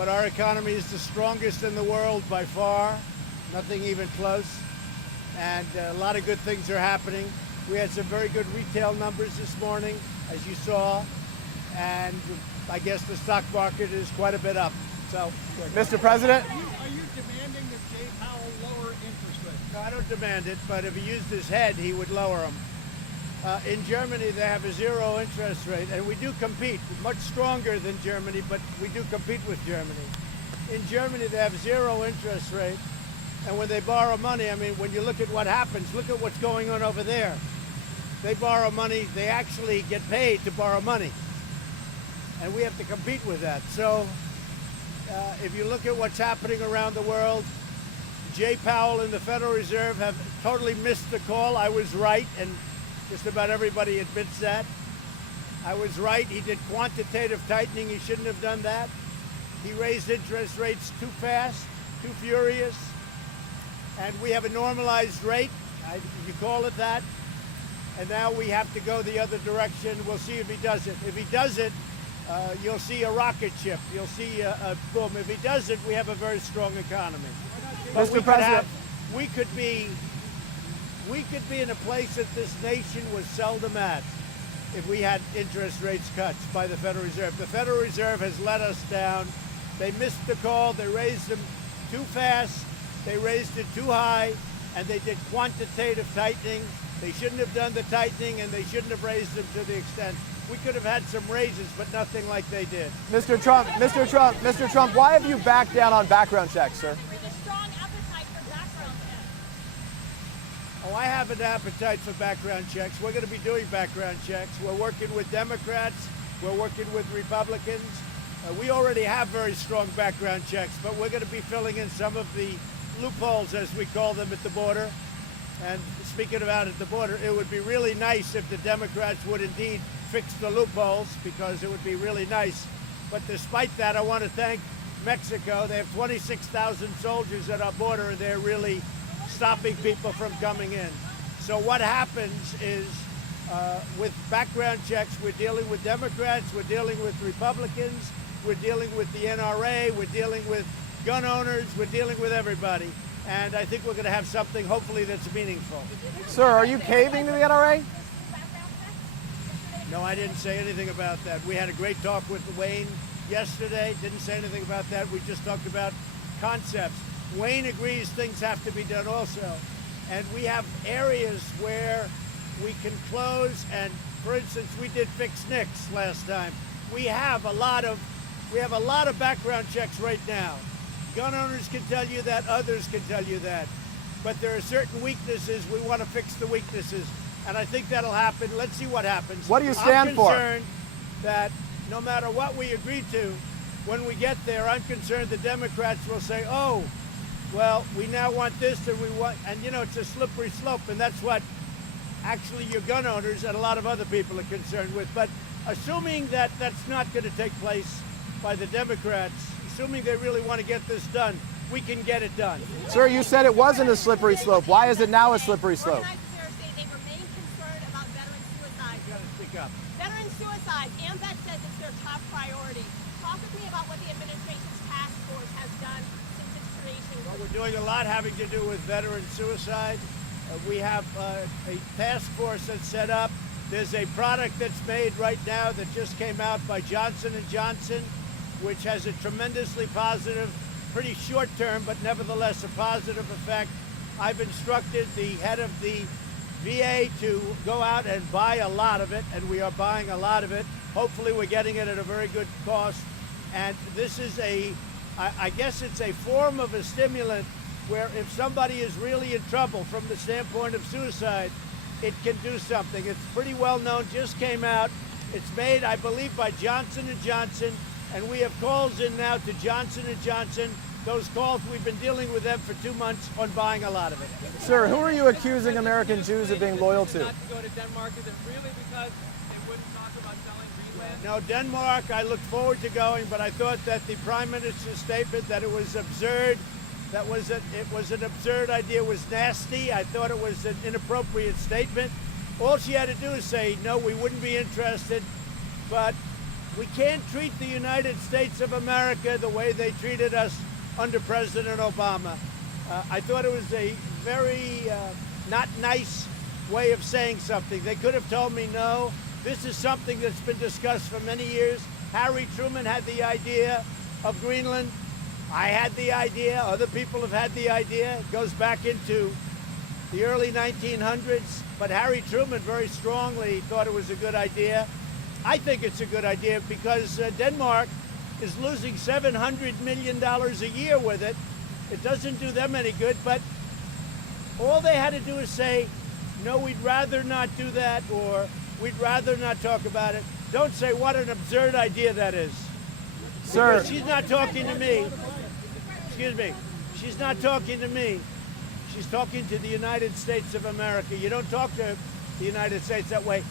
but our economy is the strongest in the world by far, nothing even close. And a lot of good things are happening. We had some very good retail numbers this morning, as you saw, and I guess the stock market is quite a bit up. So, Mr. President? Are you demanding that Jay Powell lower interest rates? no, I don't demand it, but if he used his head, he would lower them. In Germany, they have a zero interest rate, and we do compete, much stronger than Germany, but we do compete with Germany. In Germany, they have zero interest rate, and when they borrow money, I mean, when you look at what happens, look at what's going on over there. They borrow money, they actually get paid to borrow money, and we have to compete with that. So if you look at what's happening around the world, Jay Powell and the Federal Reserve have totally missed the call. I was right, and just about everybody admits that. I was right. He did quantitative tightening. He shouldn't have done that. He raised interest rates too fast, too furious. And we have a normalized rate, you call it that. And now we have to go the other direction. We'll see if he does it. If he does it, you'll see a rocket ship. You'll see a boom. If he doesn't, we have a very strong economy. But Mr. President. we could be in a place that this nation was seldom at if we had interest rates cuts by the Federal Reserve. The Federal Reserve has let us down. They missed the call. They raised them too fast. They raised it too high, and they did quantitative tightening. They shouldn't have done the tightening, and they shouldn't have raised them to the extent. We could have had some raises, but nothing like they did. Mr. Trump, why have you backed down on background checks, sir? Oh, I have an appetite for background checks. We're going to be doing background checks. We're working with Democrats. We're working with Republicans. We already have very strong background checks, but we're going to be filling in some of the loopholes, as we call them, at the border. And speaking about at the border, it would be really nice if the Democrats would indeed fix the loopholes, because it would be really nice. But despite that, I want to thank Mexico. They have 26,000 soldiers at our border, and they're really stopping people from coming in. So what happens is with background checks, we're dealing with Democrats, we're dealing with Republicans, we're dealing with the NRA, we're dealing with gun owners, we're dealing with everybody. And I think we're going to have something, hopefully, that's meaningful. Sir, are you caving to the NRA? No, I didn't say anything about that. We had a great talk with Wayne yesterday. Didn't say anything about that. We just talked about concepts. Wayne agrees things have to be done also. And we have areas where we can close, and for instance, we did fix NICS last time. We have a lot of background checks right now. Gun owners can tell you that, others can tell you that. But there are certain weaknesses. We want to fix the weaknesses. And I think that'll happen. Let's see what happens. What do you stand for? I'm concerned that no matter what we agree to, when we get there, I'm concerned the Democrats will say, oh, well, we now want this and you know, it's a slippery slope. And that's what actually your gun owners and a lot of other people are concerned with. But assuming that that's not going to take place by the Democrats, assuming they really want to get this done, we can get it done. Sir, you said it wasn't a slippery slope. Why is it now a slippery slope? They remain concerned about veteran suicide. You got to speak up. Veteran suicide, AMVET says it's their top priority. Talk with me about what the administration's task force has done since its creation. Well, we're doing a lot having to do with veteran suicide. We have a task force that's set up. There's a product that's made right now that just came out by Johnson & Johnson, which has a tremendously positive, pretty short term, but nevertheless a positive effect. I've instructed the head of the VA to go out and buy a lot of it, and we are buying a lot of it. Hopefully we're getting it at a very good cost. And this is I guess it's a form of a stimulant where if somebody is really in trouble from the standpoint of suicide, it can do something. It's pretty well known, just came out. It's made, I believe, by Johnson & Johnson, and we have calls in now to Johnson & Johnson. Those calls, we've been dealing with them for 2 months on buying a lot of it. Sir, who are you accusing American Jews of being loyal to? Not to go to Denmark, is it really because they wouldn't talk about selling Greenland? No, Denmark, I look forward to going, but I thought that the Prime Minister's statement that it was absurd, it was an absurd idea, was nasty. I thought it was an inappropriate statement. All she had to do is say, no, we wouldn't be interested, but We can't treat the United States of America the way they treated us under President Obama. I thought it was a very not nice way of saying something. They could have told me no. This is something that's been discussed for many years. Harry Truman had the idea of Greenland. I had the idea. Other people have had the idea. It goes back into the early 1900s. But Harry Truman very strongly thought it was a good idea. I think it's a good idea because Denmark is losing $700 million a year with it. It doesn't do them any good, but all they had to do is say, no, we'd rather not do that, or we'd rather not talk about it. Don't say what an absurd idea that is. Sir. Because she's not talking to me. Excuse me. She's not talking to me. She's talking to the United States of America. You don't talk to the United States that way,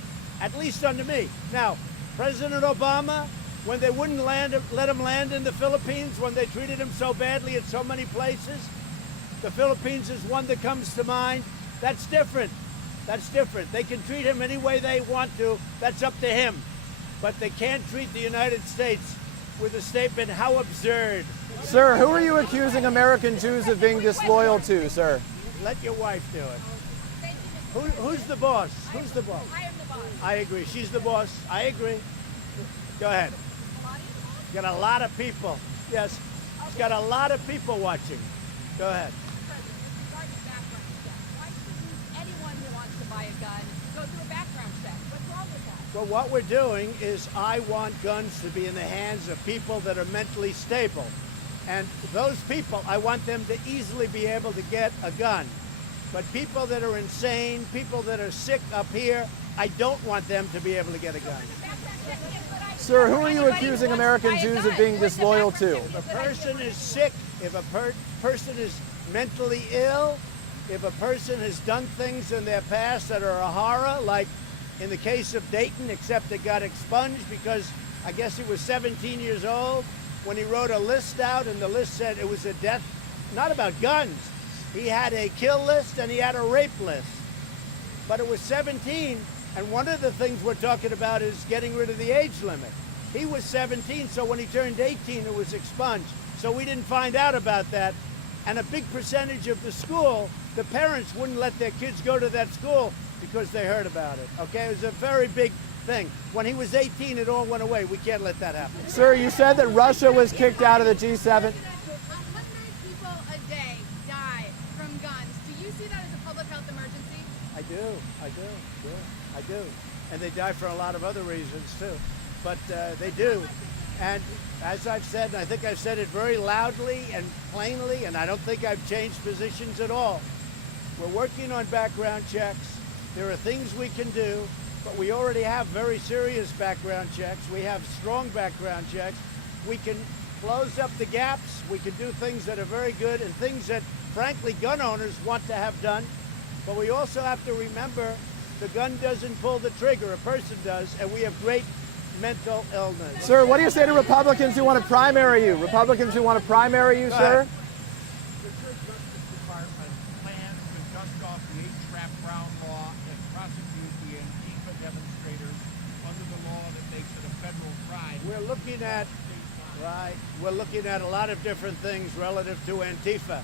at least under me. Now, President Obama, when they wouldn't let him land in the Philippines, when they treated him so badly at so many places, the Philippines is one that comes to mind. That's different. That's different. They can treat him any way they want to. That's up to him. But they can't treat the United States with a statement, how absurd. Sir, who are you accusing American Jews of being disloyal to, sir? Let your wife do it. Thank you, Mr. Who's the boss? Who's the boss? I am the boss. I agree. She's the boss. I agree. Go ahead. Got a lot of people. Yes. She's got a lot of people watching. Go ahead. Regarding background check, why shouldn't anyone who wants to buy a gun go through a background check? What's wrong with that? Well, what we're doing is I want guns to be in the hands of people that are mentally stable. And those people, I want them to easily be able to get a gun. But people that are insane, people that are sick up here, I don't want them to be able to get a gun. Sir, who are you accusing American Jews of being disloyal to? If a person is sick, if a person is mentally ill, if a person has done things in their past that are a horror, like in the case of Dayton, except it got expunged because I guess he was 17 years old when he wrote a list out, and the list said it was a death, not about guns. He had a kill list and he had a rape list. But it was 17, and one of the things we're talking about is getting rid of the age limit. He was 17, so when he turned 18, it was expunged. So we didn't find out about that. And a big percentage of the school, the parents wouldn't let their kids go to that school because they heard about it, okay? It was a very big thing. When he was 18, it all went away. We can't let that happen. Sir, you said that Russia was kicked out of the G7. 100 people a day die from guns. Do you see that as a public health emergency? I do. And they die for a lot of other reasons too. But they do. And as I've said, and I think I've said it very loudly and plainly, and I don't think I've changed positions at all. We're working on background checks. There are things we can do, but we already have very serious background checks. We have strong background checks. We can close up the gaps. We can do things that are very good and things that, frankly, gun owners want to have done. But we also have to remember the gun doesn't pull the trigger, a person does, and we have great mental illness. Sir, what do you say to Republicans who want to primary you? Republicans who want to primary you, sir? The Justice Department plans to dust off the H. Brown law and prosecute the Antifa demonstrators under the law that makes it a federal crime. We're looking at, we're looking at a lot of different things relative to Antifa.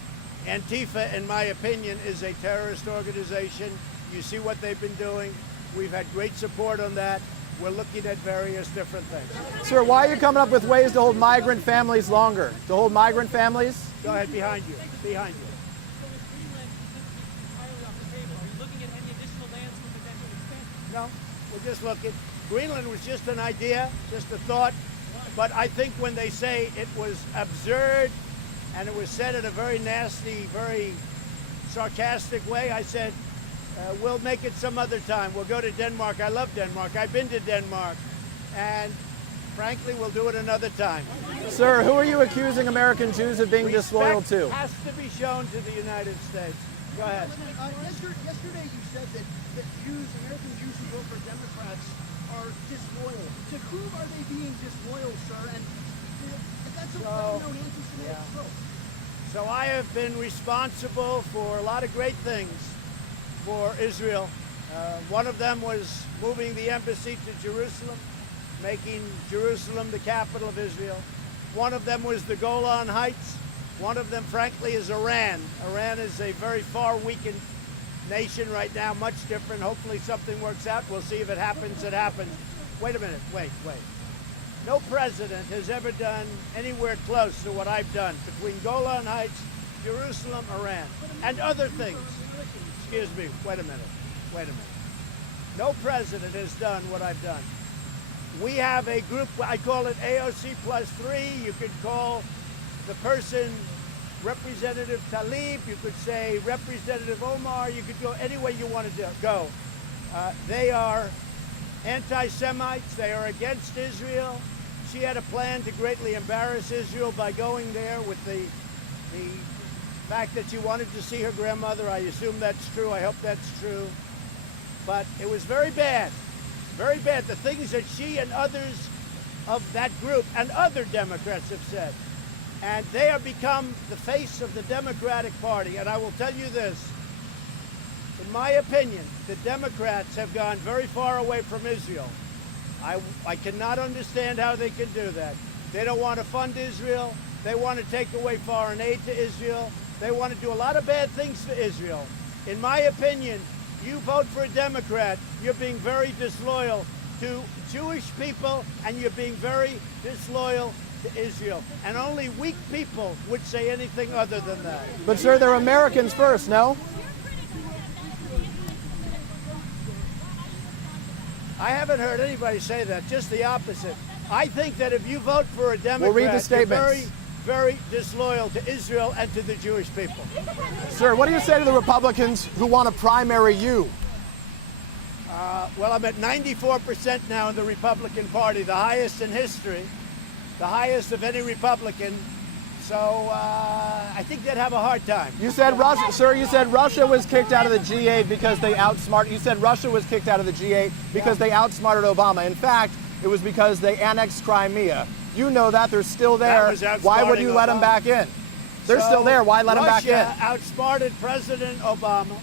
Antifa, in my opinion, is a terrorist organization. You see what they've been doing. We've had great support on that. We're looking at various different things. Sir, why are you coming up with ways to hold migrant families longer? To hold migrant families? Go ahead, behind you. Behind you. So is Greenland entirely off the table? Are you looking at any additional lands for potential expansion? No, we're just looking. Greenland was just an idea, just a thought. But I think when they say it was absurd and it was said in a very nasty, very sarcastic way, I said, we'll make it some other time. We'll go to Denmark. I love Denmark. I've been to Denmark. And frankly, we'll do it another time. Sir, who are you accusing American Jews of being disloyal Respect to? has to be shown to the United States. Go ahead. Yesterday you said that Jews, American Jews who vote for Democrats are disloyal. To whom are they being disloyal, sir? And that's a well-known anti-Semitic trope. So I have been responsible for a lot of great things for Israel. One of them was moving the embassy to Jerusalem. making Jerusalem the capital of Israel. One of them was the Golan Heights. One of them, frankly, is Iran. Iran is a very far weakened nation right now, much different. Hopefully something works out. We'll see if it happens, it happens. Wait a minute, wait. No president has ever done anywhere close to what I've done between Golan Heights, Jerusalem, Iran, and other things. Excuse me, wait a minute. No president has done what I've done. We have a group, I call it AOC plus 3. You could call the person Representative Tlaib, you could say Representative Omar, you could go any way you want to go. They are anti-Semites, they are against Israel. She had a plan to greatly embarrass Israel by going there with the fact that she wanted to see her grandmother. I assume that's true, I hope that's true. But it was very bad, very bad. The things that she and others of that group and other Democrats have said. And they have become the face of the Democratic Party. And I will tell you this, in my opinion, the Democrats have gone very far away from Israel. I cannot understand how they can do that. They don't want to fund Israel. They want to take away foreign aid to Israel. They want to do a lot of bad things for Israel. In my opinion, you vote for a Democrat, you're being very disloyal to Jewish people, and you're being very disloyal to Israel. And only weak people would say anything other than that. But sir, they're Americans first, no? I haven't heard anybody say that, just the opposite. I think that if you vote for a Democrat, We'll read the you're statements. very disloyal to Israel and to the Jewish people. Sir, what do you say to the Republicans who want to primary you? Well, I'm at 94% now in the Republican Party, the highest in history, the highest of any Republican. So I think they'd have a hard time. You said Russia, sir. You said Russia was kicked out of the G8 because they outsmarted. You said Russia was kicked out of the G8 because they outsmarted Obama. In fact, it was because they annexed Crimea. You know that they're still there. Why would you let them back in? They're still there. Why let them back in? Russia outsmarted President Obama.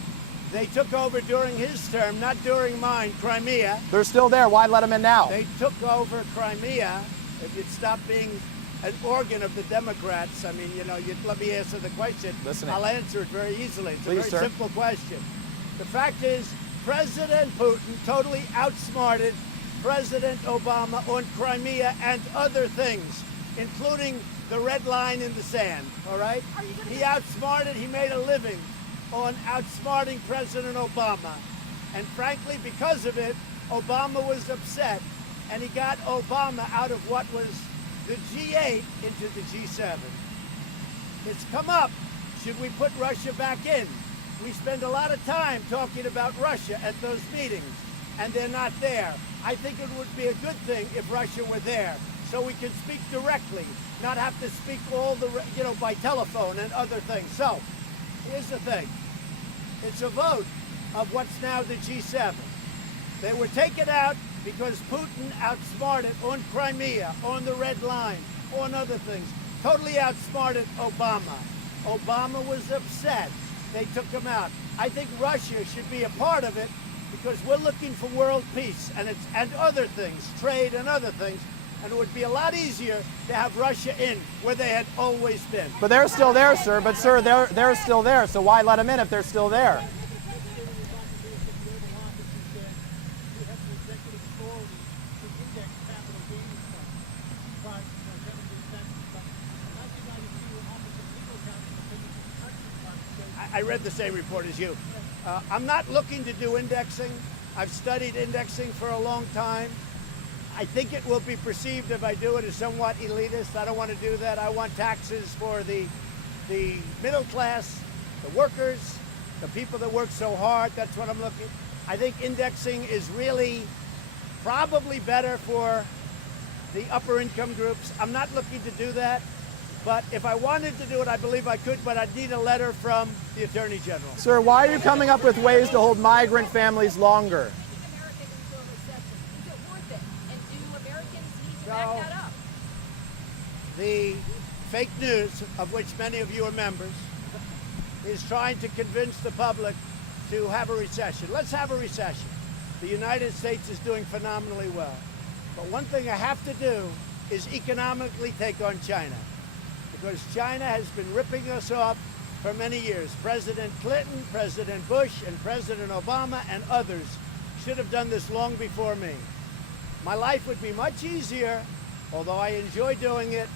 They took over during his term, not during mine, Crimea. They're still there. Why let them in now? They took over Crimea. If you'd stop being an organ of the Democrats, I mean, you know, you'd let me answer the question. Listening. I'll answer it very easily. It's Please, a very sir. simple question. The fact is, President Putin totally outsmarted President Obama on Crimea and other things, including the red line in the sand, all right? He outsmarted, he made a living on outsmarting President Obama. And frankly, because of it, Obama was upset, and he got Obama out of what was the G8 into the G7. It's come up. Should we put Russia back in? We spend a lot of time talking about Russia at those meetings, and they're not there. I think it would be a good thing if Russia were there, so we can speak directly, not have to speak all the, by telephone and other things. So, here's the thing. It's a vote of what's now the G7. They were taken out because Putin outsmarted on Crimea, on the red line, on other things. Totally outsmarted Obama. Obama was upset. They took him out. I think Russia should be a part of it because we're looking for world peace and other things, trade and other things. And it would be a lot easier to have Russia in where they had always been. But they're still there, sir. But sir, they're still there. So why let them in if they're still there? I read the same report as you. I'm not looking to do indexing. I've studied indexing for a long time. I think it will be perceived if I do it as somewhat elitist. I don't want to do that. I want taxes for the middle class, the workers, the people that work so hard. That's what I'm looking. I think indexing is really probably better for the upper income groups. I'm not looking to do that. But if I wanted to do it, I believe I could, but I'd need a letter from the Attorney General. Sir, why are you coming up with ways to hold migrant families longer? The fake news, of which many of you are members, is trying to convince the public to have a recession. Let's have a recession. The United States is doing phenomenally well. But one thing I have to do is economically take on China, because China has been ripping us off for many years. President Clinton, President Bush, and President Obama and others should have done this long before me. My life would be much easier, although I enjoy doing it,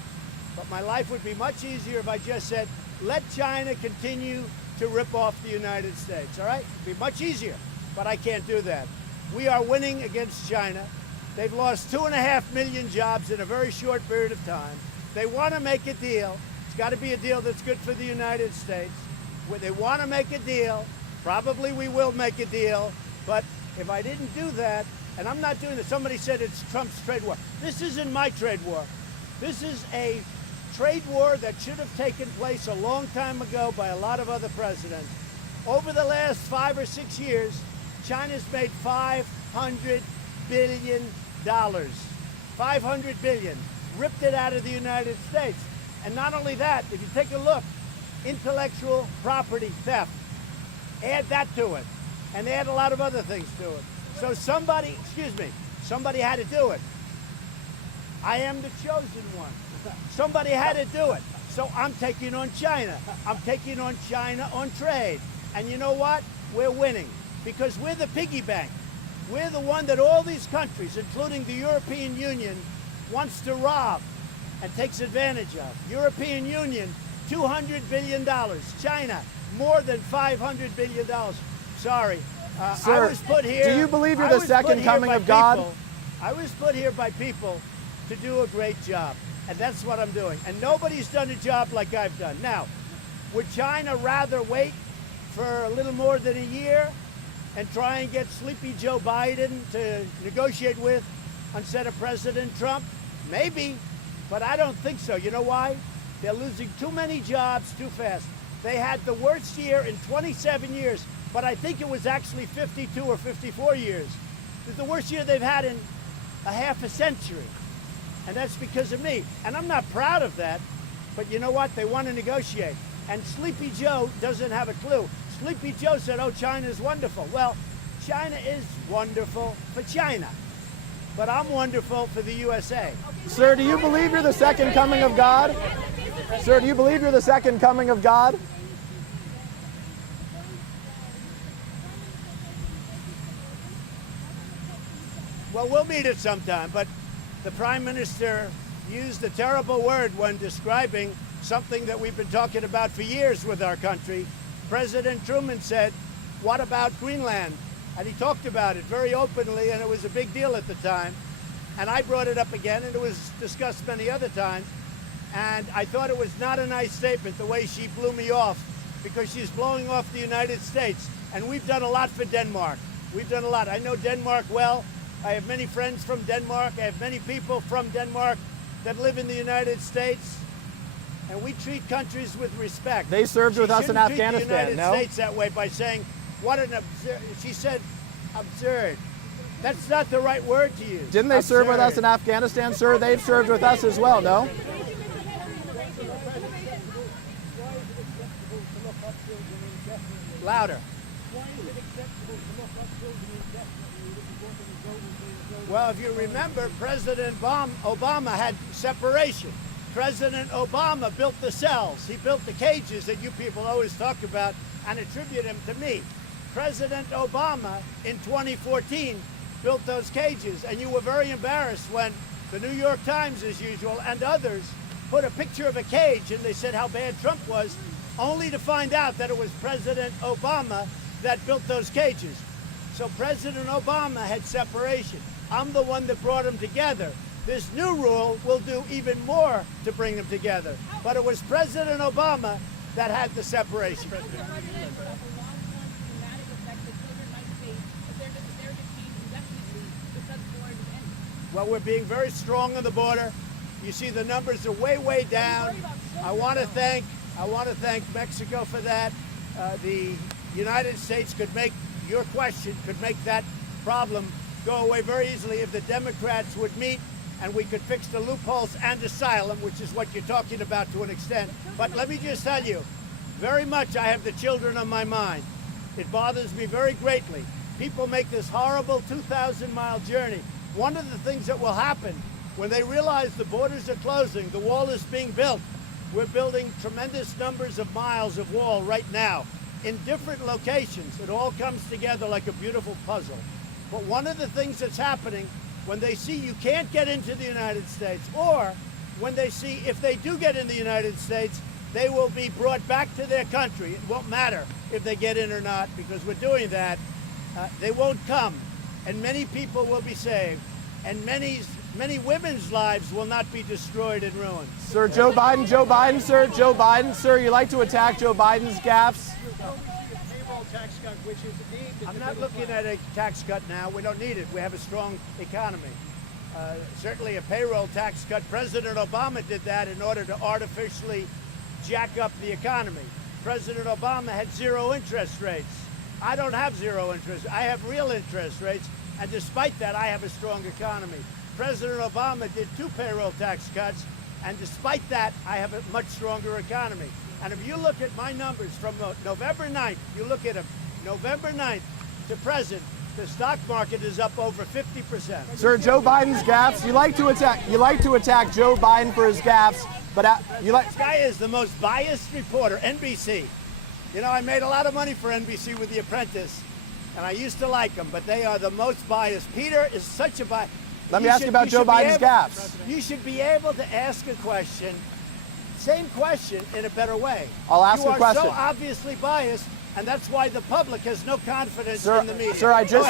but my life would be much easier if I just said, let China continue to rip off the United States, all right? It'd be much easier, but I can't do that. We are winning against China. They've lost 2.5 million jobs in a very short period of time. They want to make a deal. It's got to be a deal that's good for the United States. Where they want to make a deal, probably we will make a deal, but if I didn't do that, and I'm not doing this, somebody said it's Trump's trade war. This isn't my trade war. This is a trade war that should have taken place a long time ago by a lot of other presidents. Over the last 5 or 6 years, China's made $500 billion. 500 billion, ripped it out of the United States. And not only that, if you take a look, intellectual property theft, add that to it, and add a lot of other things to it. So somebody had to do it. I am the chosen one. Somebody had to do it. So I'm taking on China. I'm taking on China on trade. And you know what? We're winning because we're the piggy bank. We're the one that all these countries, including the European Union, wants to rob and takes advantage of. European Union, $200 billion. China, more than $500 billion. Sorry. Sir, I was put here. do you believe you're the second coming of God? I was put here by people to do a great job, and that's what I'm doing. And nobody's done a job like I've done. Now, would China rather wait for a little more than a year and try and get sleepy Joe Biden to negotiate with instead of President Trump? Maybe, but I don't think so. You know why? They're losing too many jobs too fast. They had the worst year in 27 years, but I think it was actually 52 or 54 years. It's the worst year they've had in a half a century. And that's because of me. And I'm not proud of that, but you know what? They want to negotiate. And Sleepy Joe doesn't have a clue. Sleepy Joe said, oh, China's wonderful. Well, China is wonderful for China, but I'm wonderful for the USA. Sir, do you believe you're the second coming of God? Sir, do you believe you're the second coming of God? Well, we'll meet it sometime, but the Prime Minister used a terrible word when describing something that we've been talking about for years with our country. President Truman said, what about Greenland? And he talked about it very openly, and it was a big deal at the time. And I brought it up again, and it was discussed many other times. And I thought it was not a nice statement, the way she blew me off, because she's blowing off the United States. And we've done a lot for Denmark. We've done a lot. I know Denmark well. I have many friends from Denmark. I have many people from Denmark that live in the United States. And we treat countries with respect. They served with us in Afghanistan, treat the United no? States that way by saying, what an absurd, she said, absurd. That's not the right word to use. Didn't they serve with us in Afghanistan, sir? They've served with us as well, no? Louder. Well, if you remember, President Obama had separation. President Obama built the cells. He built the cages that you people always talk about and attribute him to me. President Obama, in 2014, built those cages, and you were very embarrassed when the New York Times, as usual, and others put a picture of a cage, and they said how bad Trump was, only to find out that it was President Obama that built those cages. So President Obama had separation. I'm the one that brought them together. This new rule will do even more to bring them together. But it was President Obama that had the separation. Well, we're being very strong on the border. You see the numbers are way, way down. I want to thank Mexico for that. The United States could make your question, could make that problem go away very easily if the Democrats would meet and we could fix the loopholes and asylum, which is what you're talking about to an extent. But let me just tell you, very much I have the children on my mind. It bothers me very greatly. People make this horrible 2,000-mile journey. one of the things that will happen when they realize the borders are closing, the wall is being built. We're building tremendous numbers of miles of wall right now in different locations. It all comes together like a beautiful puzzle. But one of the things that's happening when they see you can't get into the United States, or when they see if they do get in the United States, they will be brought back to their country. It won't matter if they get in or not, because we're doing that. They won't come, and many people will be saved, and many women's lives will not be destroyed and ruined. Sir, Joe Biden, sir, you like to attack Joe Biden's gaffes? Payroll tax cut, which is aimed at I'm the not middle looking class. at a tax cut now. We don't need it. We have a strong economy. Certainly a payroll tax cut. President Obama did that in order to artificially jack up the economy. President Obama had zero interest rates. I don't have zero interest. I have real interest rates, and despite that, I have a strong economy. President Obama did 2 payroll tax cuts, and despite that, I have a much stronger economy. And if you look at my numbers from November 9th, you look at them, November 9th to present, the stock market is up over 50%. Sir, Joe Biden's gaffes. You like to attack Joe Biden for his gaffes, but This guy is the most biased reporter, NBC. You know, I made a lot of money for NBC with The Apprentice, and I used to like them, but they are the most biased. Peter is such a bias. Let me ask you about Joe Biden's gaffes. You should be able to ask a question, same question, in a better way. I'll ask a question. You are so obviously biased, and that's why the public has no confidence in the media. Sir, I just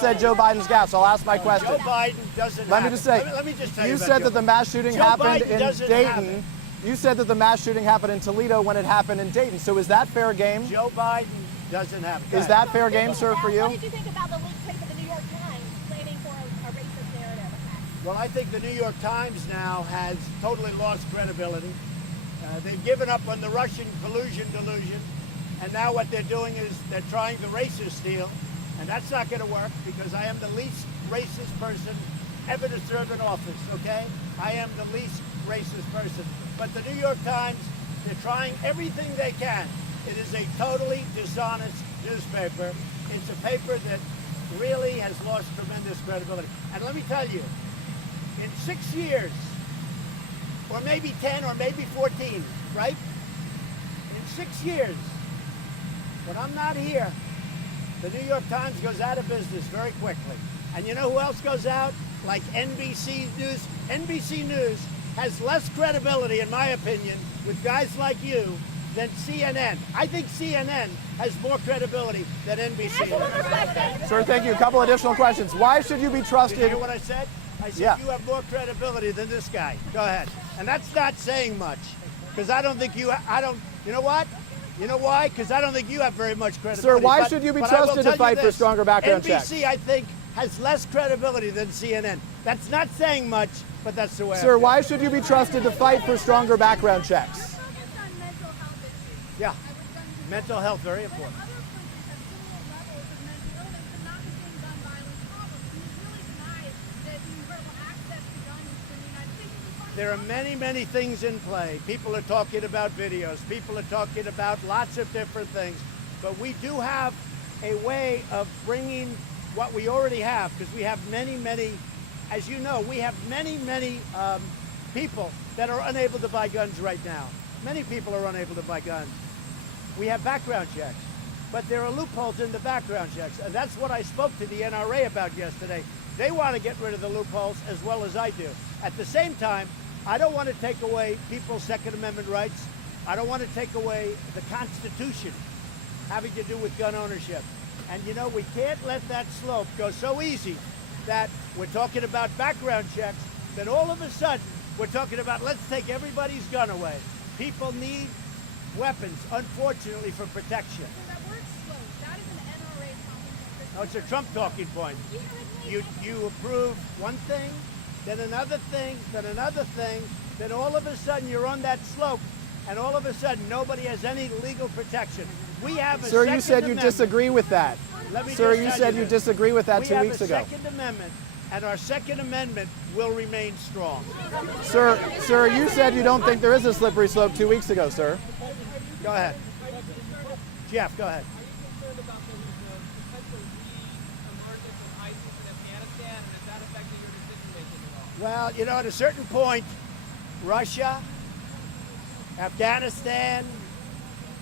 said Joe Biden's gaffes. I'll ask my Joe question. Biden doesn't. Let me just say, Let me just tell you you about said Joe that the mass shooting Joe happened Biden in doesn't have Dayton. it. You said that the mass shooting happened in Toledo when it happened in Dayton. So is that fair game? Joe Biden doesn't have it. Is that fair game, sir, for What you? did you think about the leaked tape of the New York Times planning for a racist narrative? Well, I think the New York Times now has totally lost credibility. They've given up on the Russian collusion delusion, and now what they're doing is they're trying the racist deal, and that's not going to work because I am the least racist person ever to serve in office, okay? I am the least racist person. But the New York Times, they're trying everything they can. It is a totally dishonest newspaper. It's a paper that really has lost tremendous credibility. And let me tell you, in 6 years, or maybe 10, or maybe 14, right? In 6 years, when I'm not here, the New York Times goes out of business very quickly. And you know who else goes out? Like NBC News. NBC News has less credibility, in my opinion, with guys like you than CNN. I think CNN has more credibility than NBC. Sir, thank you. A couple additional questions. Why should you be Did you trusted? hear what I said? I said Yeah. you have more credibility than this guy. Go ahead. And that's not saying much, because I don't think you. You know what? You know why? Because I don't think you have very much credibility. Sir, why But- should you be but I will trusted to tell you fight for this. stronger background NBC, checks? I think, has less credibility than CNN. That's not saying much, but that's the way. I Sir, feel. why should you be trusted to fight for stronger background checks? Focused on mental health issues. Yeah. I was done to Mental health, very important. Other countries have similar levels of mental illness, but not the same gun violence problem. Can you really deny that the incredible access to guns in the United States is a part There are many, many things in play. People are talking about videos. People are talking about lots of different things. But we do have a way of bringing what we already have, because we have many, many, as you know, we have many, many people that are unable to buy guns right now. Many people are unable to buy guns. We have background checks, but there are loopholes in the background checks. And that's what I spoke to the NRA about yesterday. They want to get rid of the loopholes as well as I do. At the same time, I don't want to take away people's Second Amendment rights. I don't want to take away the Constitution having to do with gun ownership. And you know, we can't let that slope go so easy that we're talking about background checks, then all of a sudden we're talking about let's take everybody's gun away. People need weapons, unfortunately, for protection. So that word slope, that is an NRA talking point. Oh, it's a Trump talking point. You approve one thing, then another thing, then another thing, then all of a sudden you're on that slope, and all of a sudden nobody has any legal protection. We have a Sir, Second you said you Amendment. disagree with that. Let me Sir, just you tell said you this. disagree with that 2 weeks We ago. have a Second Amendment, and our Second Amendment will remain strong. Sir, you said you don't think there is a slippery slope 2 weeks ago, sir. Go ahead. Jeff, go ahead. Are you concerned about the potential re-emergence of ISIS in Afghanistan, and is that Well, you know, at a certain point, Russia, Afghanistan,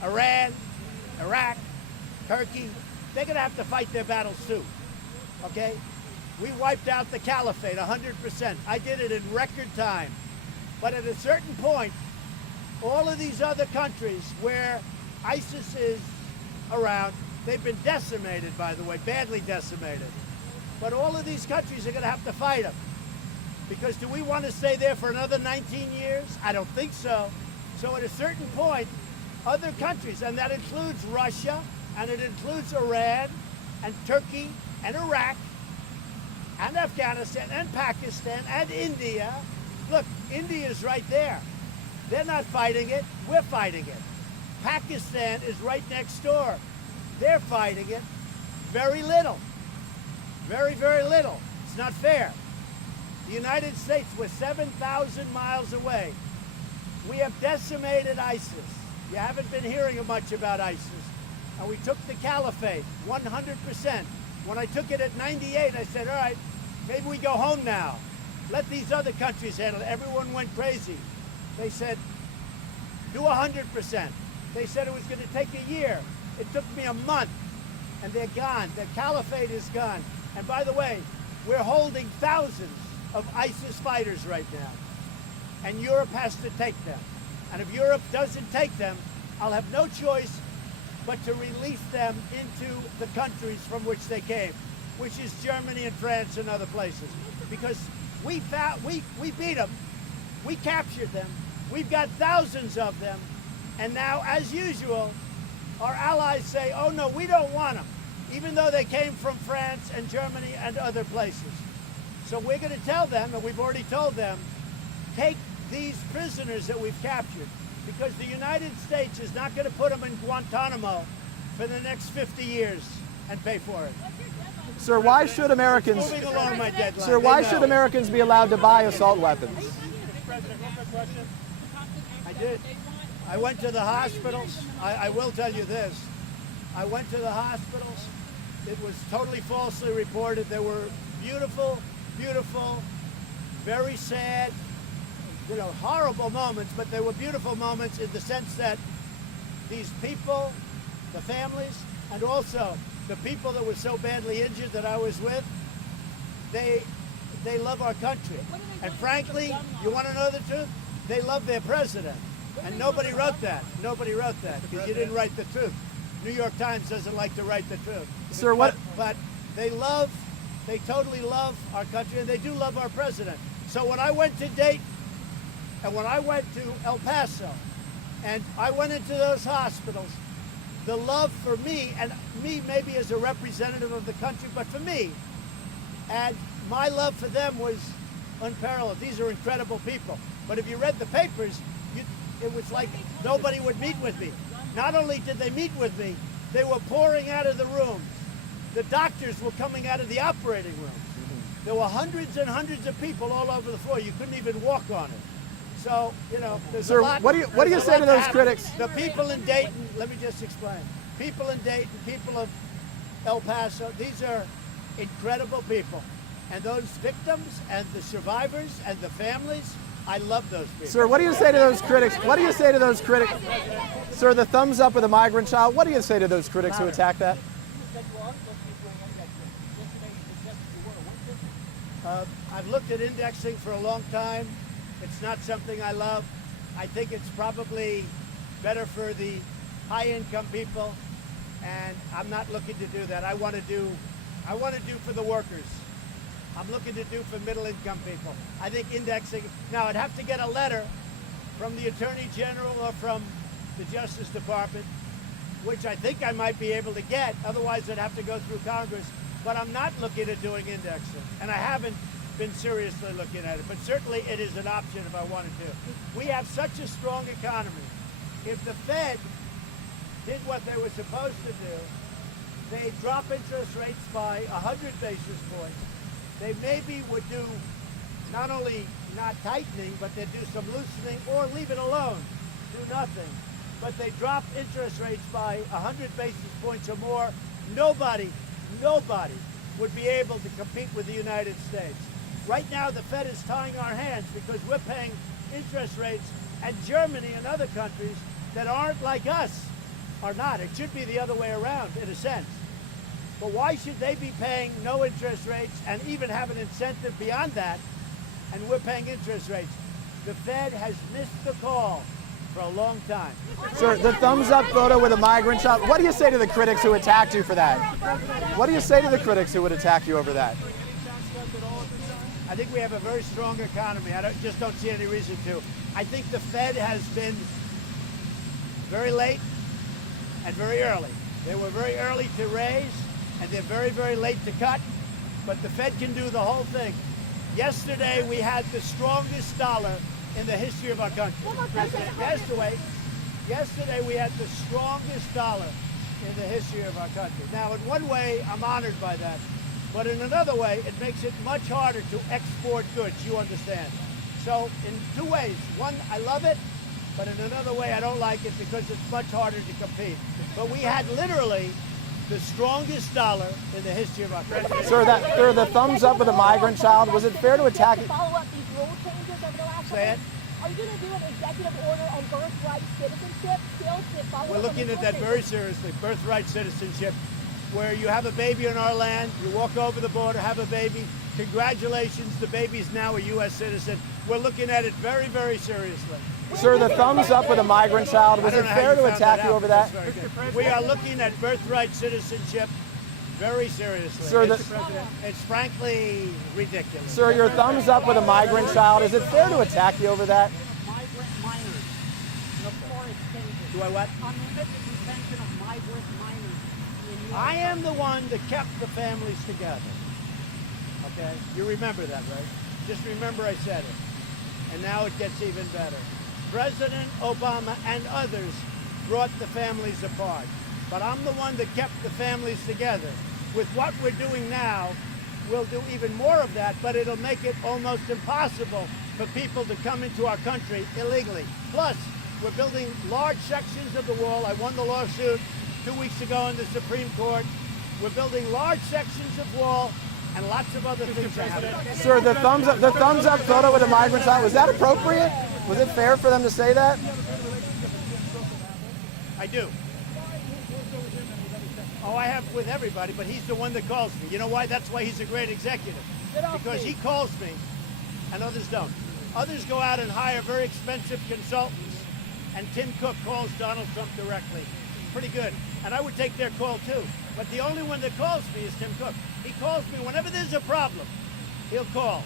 Iran, Iraq, Turkey, they're going to have to fight their battles too, okay? We wiped out the caliphate 100%. I did it in record time. But at a certain point, all of these other countries where ISIS is around, they've been decimated, by the way, badly decimated. But all of these countries are going to have to fight them. Because do we want to stay there for another 19 years? I don't think so. So at a certain point, other countries, and that includes Russia, and it includes Iran, and Turkey, and Iraq, and Afghanistan, and Pakistan, and India. Look, India's right there. They're not fighting it, we're fighting it. Pakistan is right next door. They're fighting it. Very little. Very, very little. It's not fair. The United States was 7,000 miles away. We have decimated ISIS. You haven't been hearing much about ISIS. And we took the caliphate 100%. When I took it at 98, I said, all right, maybe we go home now. Let these other countries handle it. Everyone went crazy. They said, do 100%. They said it was going to take a year. It took me a month, and they're gone. The caliphate is gone. And by the way, we're holding thousands of ISIS fighters right now. And Europe has to take them. And if Europe doesn't take them, I'll have no choice but to release them into the countries from which they came, which is Germany and France and other places. Because we beat them, we captured them, we've got thousands of them, and now, as usual, our allies say, oh no, we don't want them, even though they came from France and Germany and other places. So we're going to tell them, and we've already told them, take these prisoners that we've captured, because the United States is not going to put them in Guantanamo for the next 50 years and pay for it. Sir, why should Americans, Moving along my deadline. sir, why They should know. Americans be allowed to buy assault weapons? President, one more question. I did. I went to the hospitals. I will tell you this. I went to the hospitals. It was totally falsely reported. There were beautiful, beautiful, very sad, horrible moments, but they were beautiful moments in the sense that these people, the families, and also the people that were so badly injured that I was with, they love our country. And frankly, you want to know the truth? They love their president. And nobody wrote that. Nobody wrote that because you didn't write the truth. New York Times doesn't like to write the truth. Sir, what? But they totally love our country, and they do love our president. So when I went to Dayton, and when I went to El Paso, and I went into those hospitals, the love for me, and me maybe as a representative of the country, but for me, and my love for them was unparalleled. These are incredible people. But if you read the papers, it was like nobody would meet with me. Not only did they meet with me, they were pouring out of the rooms. The doctors were coming out of the operating rooms. There were hundreds and hundreds of people all over the floor. You couldn't even walk on it. So, there's Sir, a lot. what do you there's a say lot to those happen. critics? The people in Dayton, let me just explain. People in Dayton, people of El Paso, these are incredible people. And those victims and the survivors and the families, I love those people. Sir, what do you say to those critics? What do you say to those critics? Sir, the thumbs up of the migrant child, what do you say to those critics who attack that? I've looked at indexing for a long time. It's not something I love. I think it's probably better for the high-income people, and I'm not looking to do that. I want to do for the workers. I'm looking to do for middle-income people. I think indexing. Now, I'd have to get a letter from the Attorney General or from the Justice Department, which I think I might be able to get. Otherwise, I'd have to go through Congress. But I'm not looking at doing indexing, and I haven't been seriously looking at it. But certainly, it is an option if I wanted to. We have such a strong economy. If the Fed did what they were supposed to do, they drop interest rates by 100 basis points. They maybe would do not only not tightening, but they'd do some loosening or leave it alone, do nothing. But they drop interest rates by 100 basis points or more. Nobody would be able to compete with the United States. Right now, the Fed is tying our hands because we're paying interest rates, and Germany and other countries that aren't like us are not. It should be the other way around, in a sense. But why should they be paying no interest rates and even have an incentive beyond that, and we're paying interest rates? The Fed has missed the call for a long time. Sir, the thumbs up photo with a migrant child. What do you say to the critics who attacked you for that? What do you say to the critics who would attack you over that? I think we have a very strong economy. I just don't see any reason to. I think the Fed has been very late and very early. They were very early to raise, and they're very, very late to cut. But the Fed can do the whole thing. Yesterday, we had the strongest dollar in the history of our country. Yesterday, we had the strongest dollar in the history of our country. Now, in one way, I'm honored by that. But in another way, it makes it much harder to export goods, you understand. So in two ways. One, I love it, but in another way, I don't like it because it's much harder to compete. But we had literally the strongest dollar in the history of our country. Sir, the thumbs up with a migrant child, was it fair to attack? Follow up these rule changes over the last Say it. Are you going to do an executive order on birthright citizenship still to follow We're up on looking these at rule that changes? very seriously, birthright citizenship, where you have a baby in our land, you walk over the border, have a baby, congratulations, the baby's now a U.S. citizen. We're looking at it very, very seriously. Sir, the thumbs up with a migrant child, was I it don't know how fair to found attack you out, over but that? that's very good. We are looking at birthright citizenship very seriously. Sir, it's frankly ridiculous. Sir, your thumbs up with a migrant child, is it fair to attack you over that? Migrant minors. Notorious changes. Do I what? Unlimited detention of migrant minors in I am the one that kept the families together. Okay? You remember that, right? Just remember I said it. And now it gets even better. President Obama and others brought the families apart. But I'm the one that kept the families together. With what we're doing now, we'll do even more of that, but it'll make it almost impossible for people to come into our country illegally. Plus, we're building large sections of the wall. I won the lawsuit 2 weeks ago in the Supreme Court. We're building large sections of wall and lots of other things are happening. Sir, the thumbs up photo with a migrant child, was that appropriate? Was it fair for them to say that? I do. Oh, I have with everybody, but he's the one that calls me. You know why? That's why he's a great executive. Because he calls me, and others don't. Others go out and hire very expensive consultants, and Tim Cook calls Donald Trump directly. Pretty good. And I would take their call too. But the only one that calls me is Tim Cook. He calls me whenever there's a problem. He'll call.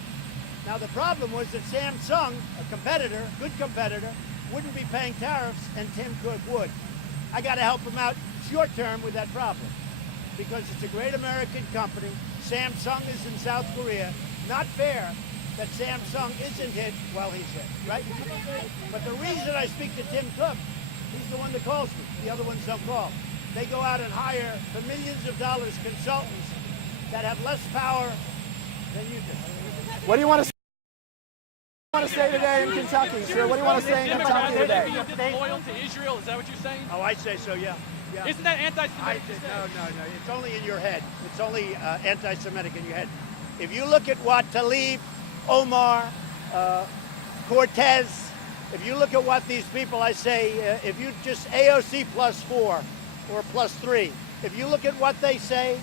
Now the problem was that Samsung, a competitor, good competitor, wouldn't be paying tariffs, and Tim Cook would. I got to help him out short term with that problem because it's a great American company. Samsung is in South Korea. Not fair that Samsung isn't hit while he's hit, right? But the reason I speak to Tim Cook, he's the one that calls me. The other ones don't call. They go out and hire for millions of dollars consultants that have less power than you do. What do you want to say today in Kentucky, sir? What do you want to say in Kentucky today? Loyal to Israel, is that what you're saying? Oh, I say so, yeah. Yeah. Isn't that anti-Semitic? No. It's only in your head. It's only anti-Semitic in your head. If you look at what Tlaib, Omar, Cortez, if you look at what these people, I say, if you just AOC +4 or +3, if you look at what they say,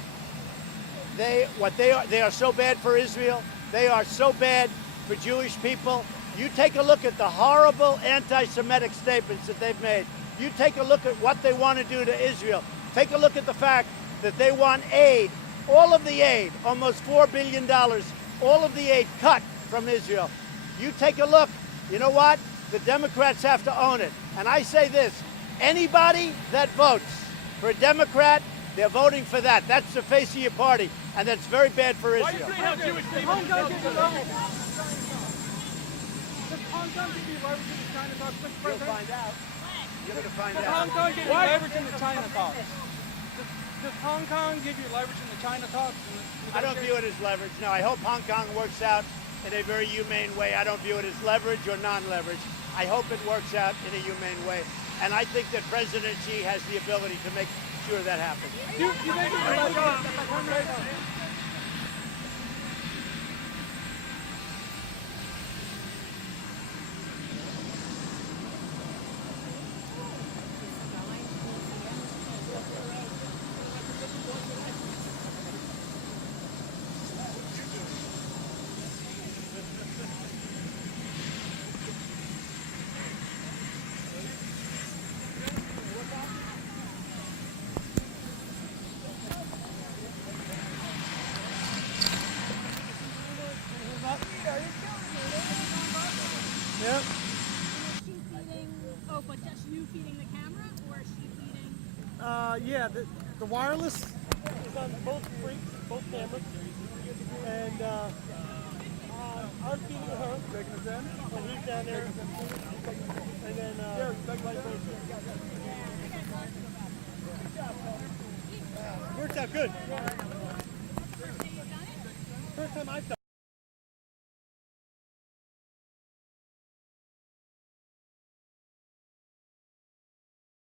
they are so bad for Israel. They are so bad for Jewish people. You take a look at the horrible anti-Semitic statements that they've made. You take a look at what they want to do to Israel. Take a look at the fact that they want aid, all of the aid, almost $4 billion, all of the aid cut from Israel. You take a look. You know what? The Democrats have to own it. And I say this, anybody that votes for a Democrat, they're voting for that. That's the face of your party, and that's very bad for Why are you Israel. saying how Jewish people Hong Kong give you leverage. Does Hong Kong give you leverage in the China talks, Mr. You'll President? find out. You're going to find Does out. Hong Kong give you leverage in the China talks? Does Hong Kong give you leverage in the China talks? I don't view it as leverage. No, I hope Hong Kong works out in a very humane way. I don't view it as leverage or non-leverage. I hope it works out in a humane way. And I think that President Xi has the ability to make sure that happens. You think you feeding the camera or is she feeding? Yeah, the wireless is on both freaks, both cameras, and I'm feeding her, and he's down there, and then vice versa. Works out good. First time I've done it.